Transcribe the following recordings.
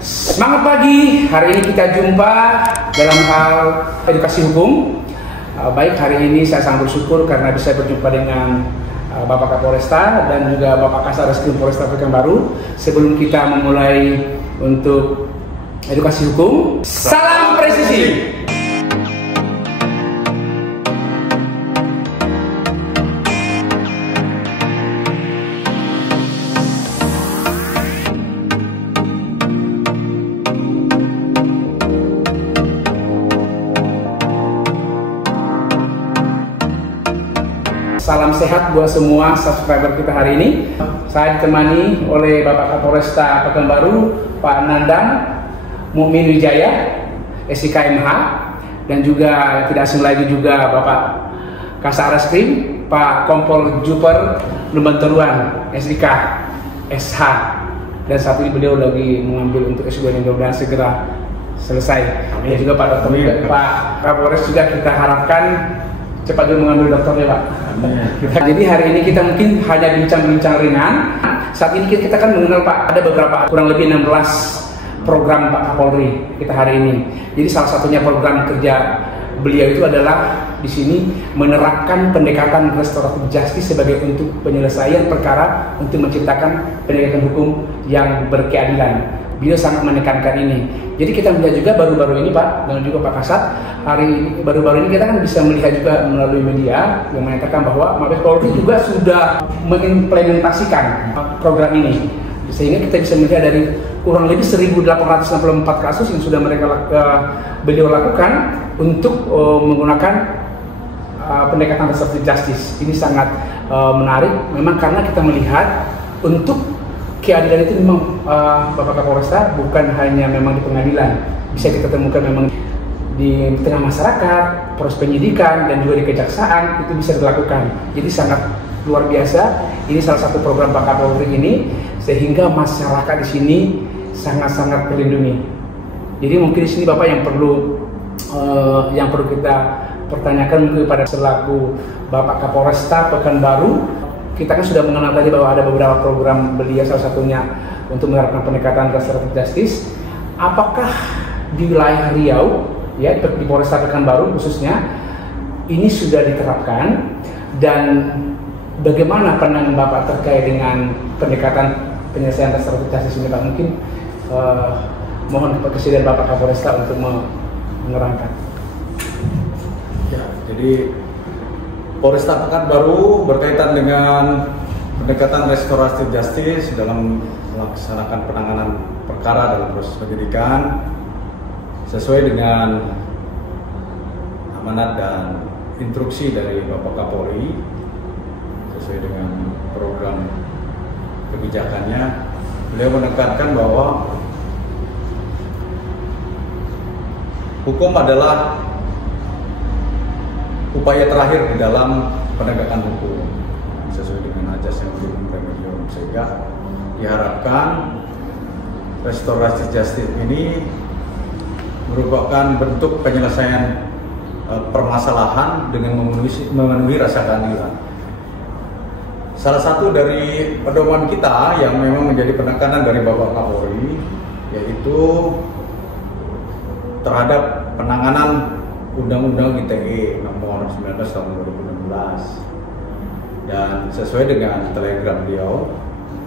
Semangat pagi, hari ini kita jumpa dalam hal edukasi hukum. Baik, hari ini saya sangat bersyukur karena bisa berjumpa dengan Bapak Kapolresta dan juga Bapak Kasar Reskrim Polresta Pekanbaru. Sebelum kita memulai untuk edukasi hukum, salam presisi. Salam sehat buat semua subscriber kita hari ini. Saya ditemani oleh Bapak Kapolresta Pekanbaru, Pak Nandang Mukmin Wijaya, SIK MH, dan juga tidak asing lagi juga Bapak Kasar Reskrim, Pak Kompol Juper Lumbanturuan, SIK SH, dan saat ini beliau lagi mengambil untuk S2 yang mudah-mudahan segera selesai. Dan juga Pak Dr. Pak Kapolres juga kita harapkan cepat juga mengambil doktornya, Pak. Jadi hari ini kita mungkin hanya bincang-bincang ringan. Saat ini kita kan mengenal Pak, ada beberapa kurang lebih 16 program Pak Kapolri kita hari ini. Jadi salah satunya program kerja beliau itu adalah di sini menerapkan pendekatan restoratif justice sebagai untuk penyelesaian perkara untuk menciptakan penegakan hukum yang berkeadilan. Beliau sangat menekankan ini. Jadi kita melihat juga baru-baru ini Pak, dan juga Pak Kasat, baru-baru ini kita kan bisa melihat juga melalui media yang menyatakan bahwa Mabes Polri juga sudah mengimplementasikan program ini. Sehingga kita bisa melihat dari kurang lebih 1.864 kasus yang sudah beliau lakukan untuk menggunakan pendekatan restoratif justice. Ini sangat menarik, memang karena kita melihat untuk keadilan itu memang Bapak Kapolresta bukan hanya memang di pengadilan, bisa kita temukan memang di tengah masyarakat, proses penyidikan dan juga di kejaksaan itu bisa dilakukan. Jadi sangat luar biasa. Ini salah satu program Pak Kapolri ini sehingga masyarakat di sini sangat-sangat terlindungi. Jadi mungkin di sini Bapak yang perlu kita pertanyakan kepada selaku Bapak Kapolresta Pekanbaru. Kita kan sudah mengenal tadi bahwa ada beberapa program beliau, salah satunya untuk menerapkan pendekatan restoratif justice. Apakah di wilayah Riau, ya di Polresta Pekanbaru khususnya, ini sudah diterapkan, dan bagaimana pandangan Bapak terkait dengan pendekatan penyelesaian restoratif justice ini, Pak? Mungkin mohon kesediaan Bapak Kapolresta untuk menerangkan. Ya, jadi Polresta Pekanbaru berkaitan dengan pendekatan restoratif justice dalam melaksanakan penanganan perkara dalam proses penyidikan sesuai dengan amanat dan instruksi dari Bapak Kapolri, sesuai dengan program kebijakannya. Beliau menekankan bahwa hukum adalah upaya terakhir di dalam penegakan hukum sesuai dengan ajas yang minimum remedium, sehingga diharapkan restoratif justice ini merupakan bentuk penyelesaian permasalahan dengan memenuhi rasa keadilan. Salah satu dari pedoman kita yang memang menjadi penekanan dari Bapak Kapolri yaitu terhadap penanganan Undang-Undang ITE nomor 19 tahun 2016, dan sesuai dengan telegram beliau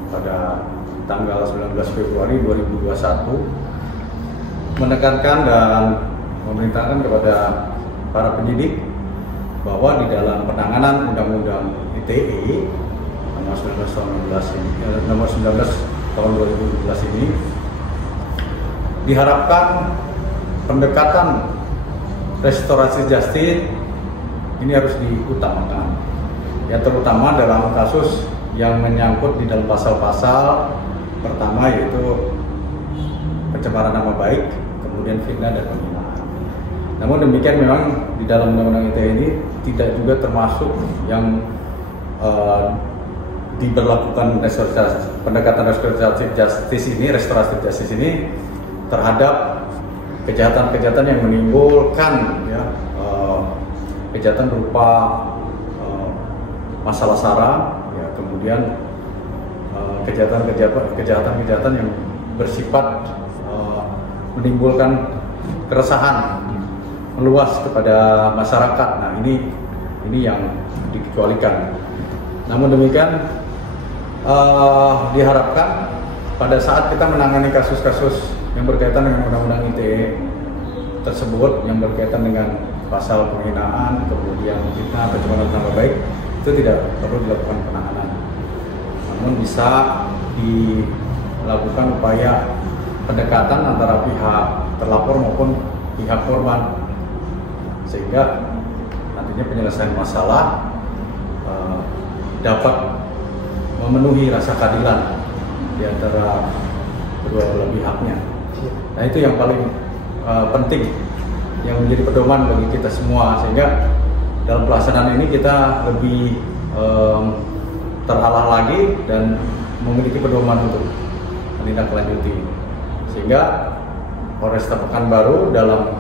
pada tanggal 19 Februari 2021 menekankan dan memerintahkan kepada para penyidik bahwa di dalam penanganan Undang-Undang ITE nomor 19 tahun 2016 ini diharapkan pendekatan restoratif justice ini harus diutamakan, ya terutama dalam kasus yang menyangkut di dalam pasal-pasal pertama yaitu pencemaran nama baik, kemudian fitnah dan penghinaan. Namun demikian memang di dalam Undang-Undang ITE ini tidak juga termasuk yang diberlakukan pendekatan restoratif justice ini terhadap kejahatan-kejahatan yang menimbulkan kejahatan berupa masalah SARA, ya, kemudian kejahatan-kejahatan yang bersifat menimbulkan keresahan meluas kepada masyarakat. Nah, ini yang dikecualikan. Namun demikian diharapkan pada saat kita menangani kasus-kasus yang berkaitan dengan undang-undang ITE tersebut, yang berkaitan dengan pasal penghinaan, kemudian fitnah, pencemaran nama baik, itu tidak perlu dilakukan penahanan. Namun bisa dilakukan upaya pendekatan antara pihak terlapor maupun pihak korban, sehingga nantinya penyelesaian masalah dapat memenuhi rasa keadilan di antara kedua belah pihaknya. Nah, itu yang paling penting, yang menjadi pedoman bagi kita semua, sehingga dalam pelaksanaan ini kita lebih terarah lagi dan memiliki pedoman untuk menindaklanjuti, sehingga Polresta Pekanbaru dalam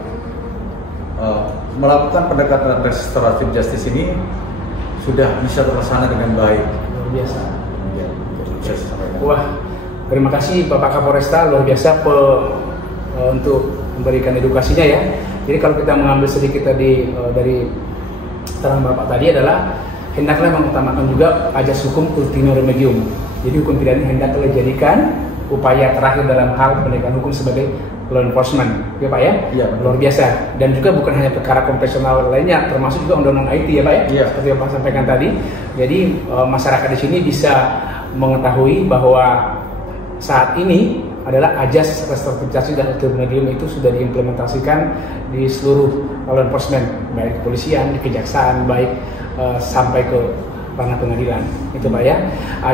melakukan pendekatan restoratif justice ini sudah bisa terlaksana dengan baik. Luar biasa. Ya, bisa saya sampaikan. Wah, terima kasih Bapak Kapolresta, luar biasa untuk memberikan edukasinya ya. Jadi kalau kita mengambil sedikit tadi dari terang Bapak tadi adalah hendaklah mengutamakan juga ajas hukum ultimo remedium. Jadi hukum pidana hendaklah dijadikan upaya terakhir dalam hal penegakan hukum sebagai law enforcement, ya Pak ya? Iya. Luar biasa. Dan juga bukan hanya perkara konvensional lainnya, termasuk juga undang-undang IT ya Pak ya? Iya. Seperti yang Pak sampaikan tadi. Jadi masyarakat di sini bisa mengetahui bahwa saat ini adalah ajas restoratif justice dan ultimo remedium itu sudah diimplementasikan di seluruh law enforcement, baik kepolisian, di kejaksaan, baik sampai ke ranah pengadilan, itu Pak ya.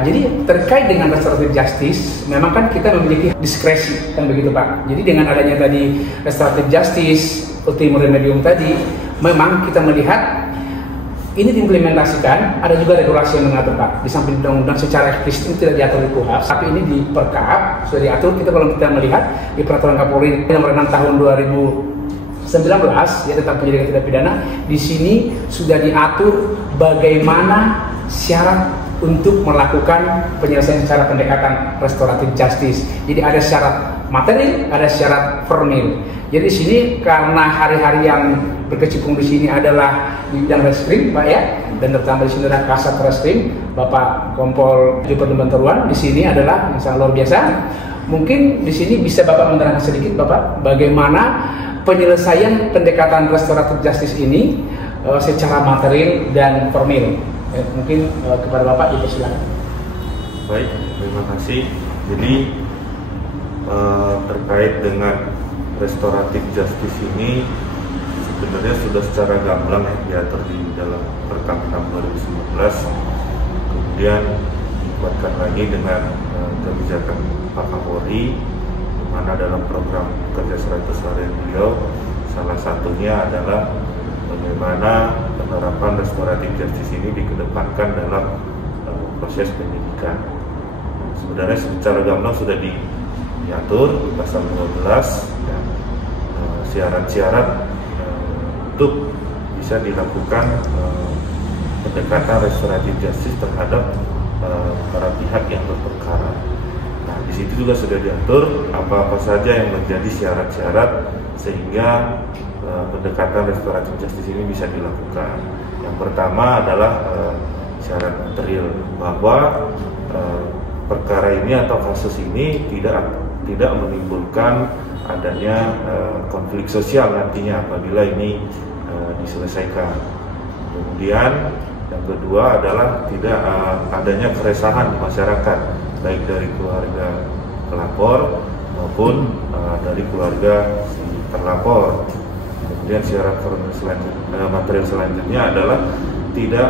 Jadi terkait dengan restoratif justice, memang kan kita memiliki diskresi, kan begitu Pak. Jadi dengan adanya tadi restoratif justice, ultimo remedium tadi, memang kita melihat ini diimplementasikan, ada juga regulasi yang mengatur Pak. Di samping undang-undang secara eksplisit tidak diatur di KUHP, tapi ini di Perkap sudah diatur. Kita kalau kita melihat di Peraturan Kapolri nomor 6 tahun 2019 ya tentang penyidikan tindak pidana, di sini sudah diatur bagaimana syarat untuk melakukan penyelesaian secara pendekatan restoratif justice. Jadi ada syarat materi, ada syarat formil. Jadi di sini karena hari-hari yang berkecimpung di sini adalah di bidang reskrim Pak ya, dan terutama di sini adalah Kasat Reskrim Bapak Kompol Jupiter Bantaruan. Di sini adalah yang sangat luar biasa. Mungkin di sini bisa Bapak menerangkan sedikit Bapak bagaimana penyelesaian pendekatan restoratif justice ini secara material dan formil. Mungkin kepada Bapak dipersilakan. Baik, terima kasih. Jadi terkait dengan restoratif justice ini sebenarnya sudah secara gamblang diatur di dalam Perkap 6 2019, kemudian dikuatkan lagi dengan kebijakan Pak Kapolri, di mana dalam program kerja 100 hari beliau salah satunya adalah bagaimana penerapan restoratif justice ini dikedepankan dalam proses penyidikan. Sebenarnya secara gamblang sudah diatur di pasal 12 ya, syarat-syarat untuk bisa dilakukan pendekatan restoratif justice terhadap para pihak yang berperkara. Nah, di situ juga sudah diatur apa-apa saja yang menjadi syarat-syarat sehingga pendekatan restoratif justice ini bisa dilakukan. Yang pertama adalah syarat material, bahwa perkara ini atau kasus ini tidak menimbulkan adanya konflik sosial nantinya apabila ini diselesaikan. Kemudian yang kedua adalah tidak adanya keresahan di masyarakat, baik dari keluarga pelapor maupun dari keluarga si terlapor. Kemudian syarat material selanjutnya adalah tidak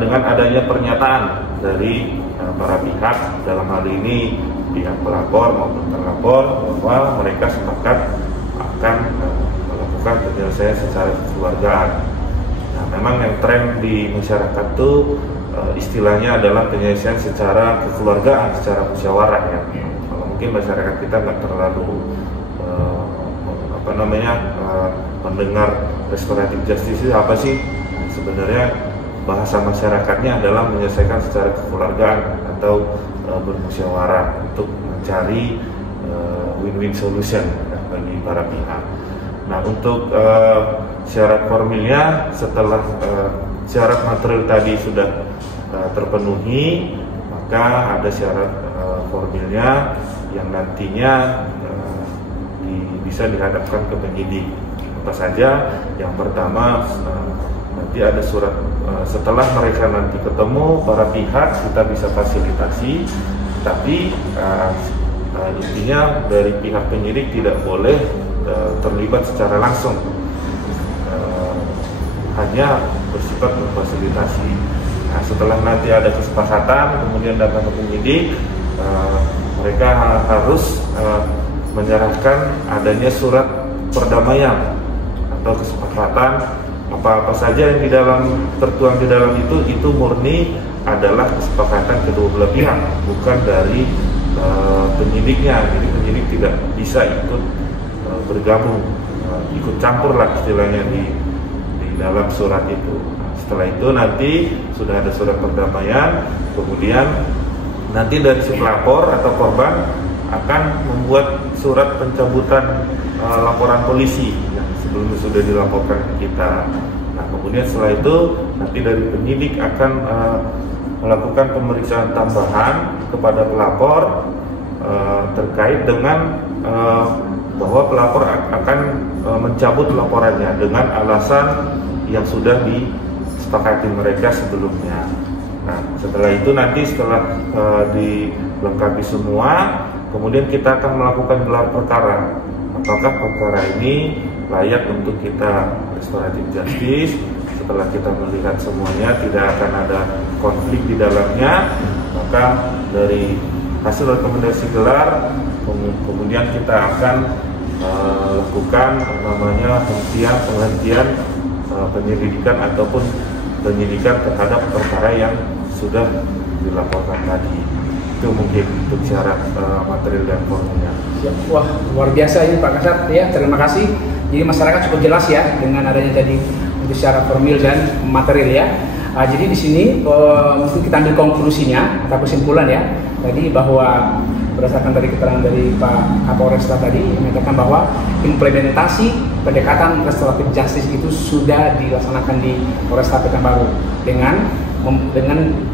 dengan adanya pernyataan dari para pihak, dalam hal ini pihak pelapor maupun terlapor, bahwa mereka sepakat akan melakukan penyelesaian secara kekeluargaan. Nah, memang yang tren di masyarakat itu istilahnya adalah penyelesaian secara kekeluargaan, secara musyawarah ya. Kalau mungkin masyarakat kita nggak terlalu mendengar restoratif justice itu apa sih? Sebenarnya bahasa masyarakatnya adalah menyelesaikan secara kekeluargaan atau bermusyawarah untuk mencari win-win solution bagi bagi para pihak. Nah, untuk syarat formilnya, setelah syarat material tadi sudah terpenuhi, maka ada syarat formilnya yang nantinya bisa dihadapkan ke penyidik. Apa saja? Yang pertama, nanti ada surat setelah mereka nanti ketemu para pihak, kita bisa fasilitasi, tapi intinya dari pihak penyidik tidak boleh terlibat secara langsung, hanya bersifat memfasilitasi. Nah, setelah nanti ada kesepakatan, kemudian datang ke penyidik, mereka harus menyerahkan adanya surat perdamaian atau kesepakatan. Apa-apa saja yang tertuang di dalam itu murni adalah kesepakatan kedua belah pihak, bukan dari penyidiknya. Jadi penyidik tidak bisa ikut bergabung, ikut campur lah istilahnya di dalam surat itu. Nah, setelah itu nanti sudah ada surat perdamaian, kemudian nanti dari si pelapor atau korban akan membuat surat pencabutan laporan polisi yang sebelumnya sudah dilaporkan ke kita. Nah, kemudian setelah itu nanti dari penyidik akan melakukan pemeriksaan tambahan kepada pelapor terkait dengan bahwa pelapor akan mencabut laporannya dengan alasan yang sudah disepakati mereka sebelumnya. Nah, setelah itu nanti setelah dilengkapi semua, kemudian kita akan melakukan gelar perkara. Apakah perkara ini layak untuk kita restoratif justice? Setelah kita melihat semuanya tidak akan ada konflik di dalamnya, maka dari hasil rekomendasi gelar, kemudian kita akan lakukan namanya penghentian penyelidikan ataupun penyidikan terhadap perkara yang sudah dilaporkan tadi. Itu mungkin untuk syarat material dan formilnya. Wah, luar biasa ini Pak Kasat ya, terima kasih. Jadi masyarakat cukup jelas ya dengan adanya tadi untuk syarat formil dan material ya. Jadi di sini mesti kita ambil konklusinya atau kesimpulan ya tadi, bahwa berdasarkan dari keterangan dari Pak Kapolresta tadi menyatakan bahwa implementasi pendekatan restoratif justice itu sudah dilaksanakan di Polresta Pekanbaru dengan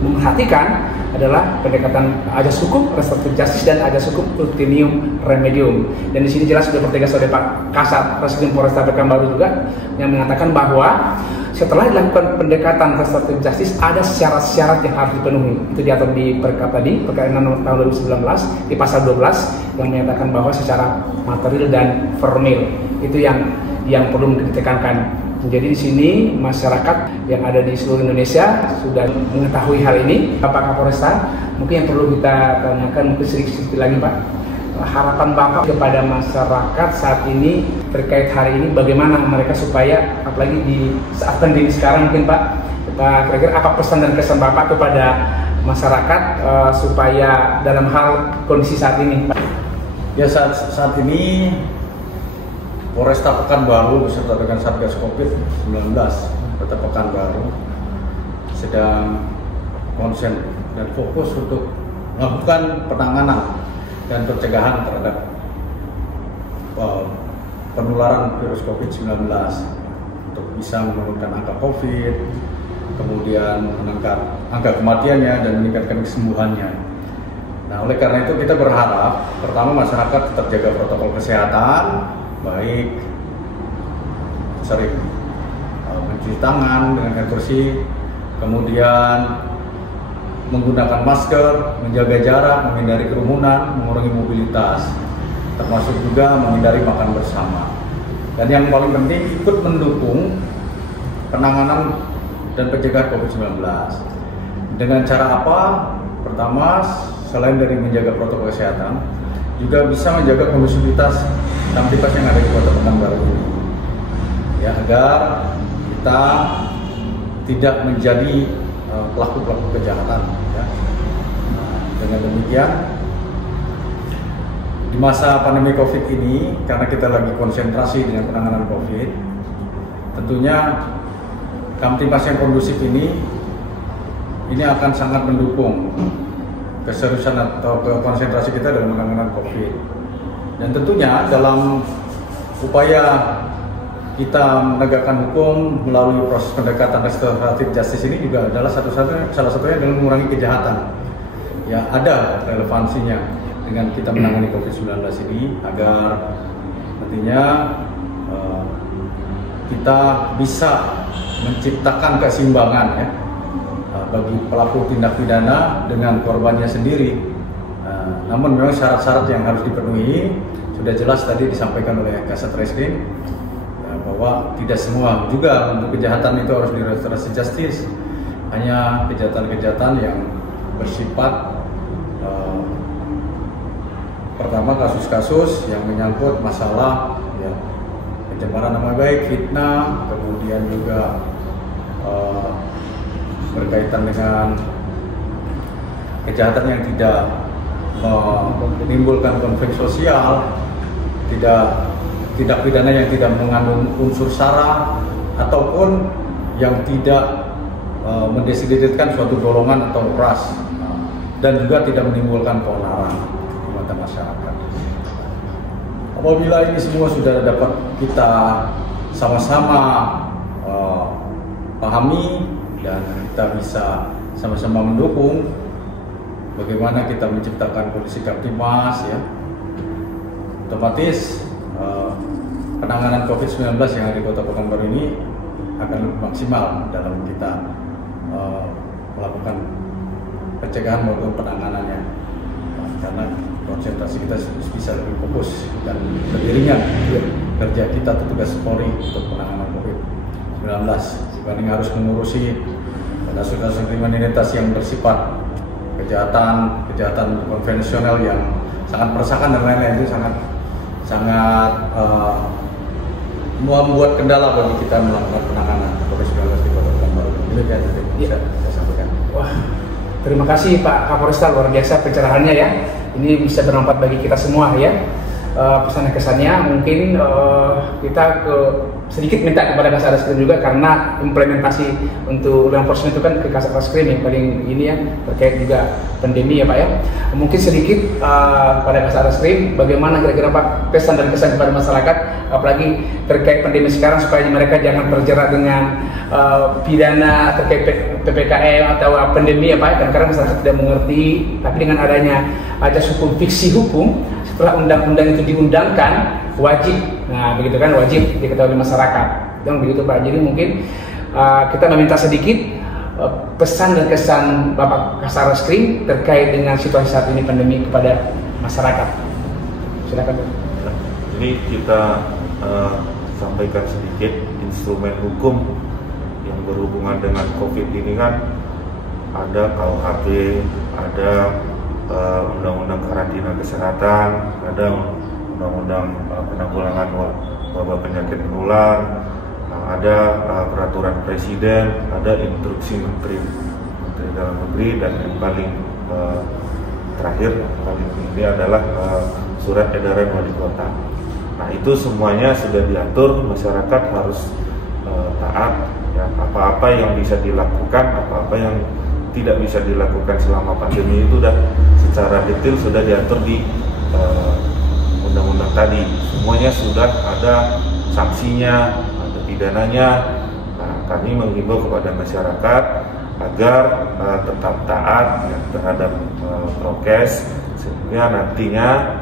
memperhatikan adalah pendekatan ajas hukum restoratif justice dan ajas hukum ultimum remedium. Dan di sini jelas sudah bertegas oleh Pak Kasat Reskrim Polresta Pekanbaru juga yang mengatakan bahwa setelah dilakukan pendekatan restoratif justice ada syarat-syarat yang harus dipenuhi. Itu diatur di Perkap tadi, Perkap 6 tahun 2019 di pasal 12 yang menyatakan bahwa secara material dan formil itu yang perlu ditekankan. Jadi di sini masyarakat yang ada di seluruh Indonesia sudah mengetahui hal ini. Bapak Kapolresta, mungkin yang perlu kita tanyakan mungkin sedikit lagi Pak, harapan Bapak kepada masyarakat saat ini terkait hari ini, bagaimana mereka supaya apalagi di saat pandemi sekarang mungkin Pak, kira-kira apa pesan dan kesan Bapak kepada masyarakat supaya dalam hal kondisi saat ini Pak? Ya, saat ini Polresta Pekanbaru beserta dengan Satgas COVID-19 Kota Pekanbaru sedang konsen dan fokus untuk melakukan penanganan dan pencegahan terhadap penularan virus COVID-19 untuk bisa menurunkan angka COVID, kemudian meningkat angka kematiannya dan meningkatkan kesembuhannya. Nah, oleh karena itu kita berharap pertama masyarakat tetap jaga protokol kesehatan, baik sering mencuci tangan dengan air bersih, kemudian menggunakan masker, menjaga jarak, menghindari kerumunan, mengurangi mobilitas, termasuk juga menghindari makan bersama. Dan yang paling penting ikut mendukung penanganan dan pencegahan COVID-19. Dengan cara apa? Pertama, selain dari menjaga protokol kesehatan, juga bisa menjaga kondusivitas kamtipas yang ada di Kota Pekanbaru ini, ya, agar kita tidak menjadi pelaku-pelaku kejahatan. Ya. Nah, dengan demikian, di masa pandemi COVID ini, karena kita lagi konsentrasi dengan penanganan COVID, tentunya kamtipas yang kondusif ini akan sangat mendukung keseriusan atau konsentrasi kita dalam penanganan COVID. Dan tentunya dalam upaya kita menegakkan hukum melalui proses pendekatan restoratif justice ini juga adalah salah satunya dengan mengurangi kejahatan. Ya, ada relevansinya dengan kita menangani COVID-19 ini agar nantinya kita bisa menciptakan keseimbangan ya bagi pelaku tindak pidana dengan korbannya sendiri. Namun memang syarat-syarat yang harus dipenuhi sudah jelas tadi disampaikan oleh Kasat Reskrim bahwa tidak semua juga untuk kejahatan itu harus direstorasi justice, hanya kejahatan-kejahatan yang bersifat pertama kasus-kasus yang menyangkut masalah ya, pencemaran nama baik, fitnah, kemudian juga berkaitan dengan kejahatan yang tidak menimbulkan konflik sosial, tidak pidana yang tidak mengandung unsur sara ataupun yang tidak mendiskreditkan suatu golongan atau ras dan juga tidak menimbulkan keonaran di mata masyarakat. Apabila ini semua sudah dapat kita sama-sama pahami dan kita bisa sama-sama mendukung bagaimana kita menciptakan kondisi Kamtimas ya, otomatis penanganan COVID-19 yang ada di Kota Pekanbaru ini akan lebih maksimal dalam kita melakukan pencegahan maupun penanganannya, karena konsentrasi kita bisa lebih fokus dan lebih ringan kerja kita petugas Polri untuk penanganan COVID-19 dibanding harus mengurusi kasus-kasus kriminalitas yang bersifat kejahatan konvensional yang sangat meresahkan dan lain-lain. Itu sangat membuat kendala bagi kita melakukan penanganan COVID-19 di Kota Pekanbaru. Itu yang bisa saya sampaikan. Wah, terima kasih Pak Kapolresta, luar biasa pencerahannya ya. Ini bisa bermanfaat bagi kita semua ya. Pesan kesannya mungkin kita sedikit minta kepada Kasat Reskrim juga, karena implementasi untuk law enforcement itu kan ke Kasat Reskrim yang paling ini ya, terkait juga pandemi ya Pak ya. Mungkin sedikit pada Kasat Reskrim bagaimana kira-kira Pak pesan dan kesan kepada masyarakat, apalagi terkait pandemi sekarang, supaya mereka jangan terjerat dengan pidana terkait PPKM atau pandemi ya Pak ya. Kadang-kadang masyarakat tidak mengerti, tapi dengan adanya ajas hukum, fiksi hukum, setelah undang-undang itu diundangkan, wajib, nah begitu kan, wajib diketahui masyarakat. Dan begitu Pak. Jadi mungkin kita meminta sedikit pesan dan kesan Bapak Kasat Reskrim terkait dengan situasi saat ini pandemi kepada masyarakat. Silakan Pak. Jadi kita sampaikan sedikit instrumen hukum yang berhubungan dengan COVID ini kan ada KUHP, ada Undang-Undang Karantina Kesehatan, ada Undang-Undang Penanggulangan Wabah Penyakit Menular, ada Peraturan Presiden, ada Instruksi Menteri Dalam Negeri, dan yang paling terakhir paling ini adalah Surat Edaran Wali Kota. Nah, itu semuanya sudah diatur, masyarakat harus taat ya, apa-apa yang bisa dilakukan, apa-apa yang tidak bisa dilakukan selama pandemi itu sudah secara detail sudah diatur di undang-undang tadi. Semuanya sudah ada sanksinya, ada pidananya. Nah, kami menghimbau kepada masyarakat agar tetap taat ya, terhadap prokes, sehingga nantinya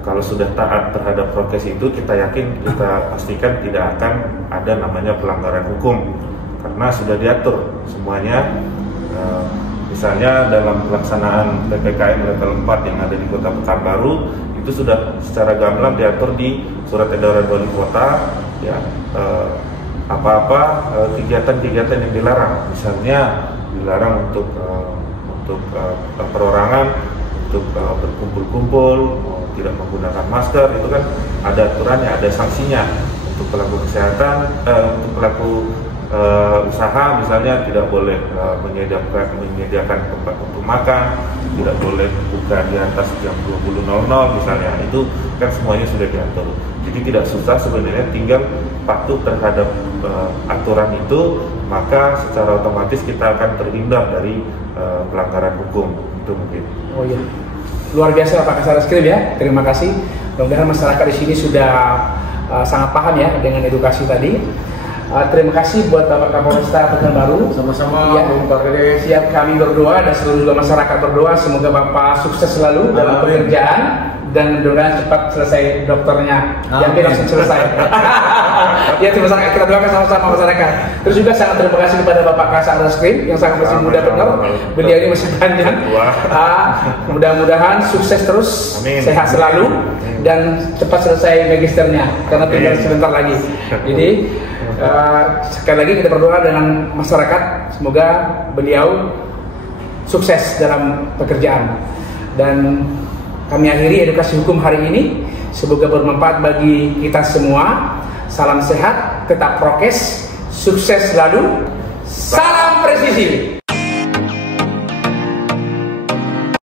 kalau sudah taat terhadap prokes itu, kita pastikan tidak akan ada namanya pelanggaran hukum, karena sudah diatur semuanya. Misalnya dalam pelaksanaan PPKM level 4 yang ada di Kota Pekanbaru itu sudah secara gamblang diatur di Surat Edaran Wali Kota ya, apa-apa kegiatan-kegiatan yang dilarang, misalnya dilarang untuk perorangan, untuk berkumpul-kumpul, tidak menggunakan masker, itu kan ada aturannya, ada sanksinya. Untuk pelaku kesehatan, untuk pelaku usaha misalnya tidak boleh menyediakan tempat untuk makan, tidak boleh buka di atas jam 20.00 misalnya. Itu kan semuanya sudah diatur. Jadi tidak susah sebenarnya, tinggal patuh terhadap aturan itu, maka secara otomatis kita akan terhindar dari pelanggaran hukum. Itu mungkin. Oh iya, luar biasa Pak Kasat Reskrim ya. Terima kasih Mudah-mudahan masyarakat di sini sudah sangat paham ya dengan edukasi tadi. Terima kasih buat Bapak Kapolresta Pekanbaru. Sama-sama, ya, Bung Parkede. Siap kami berdoa dan seluruh juga masyarakat berdoa semoga Bapak sukses selalu dalam pekerjaan dan mudah-mudahan cepat selesai dokternya. Yakin langsung selesai. Ya, terima kasih, kita doakan sama-sama masyarakat. Terus juga sangat terima kasih kepada Bapak Kasat Reskrim yang sangat masih muda benar. Beliau ini masih panjang. Mudah-mudahan sukses terus, sehat selalu dan cepat selesai magisternya karena tinggal sebentar lagi. Jadi sekali lagi kita berdoa dengan masyarakat semoga beliau sukses dalam pekerjaan. Dan kami akhiri edukasi hukum hari ini, semoga bermanfaat bagi kita semua. Salam sehat, tetap prokes, sukses selalu, salam presisi.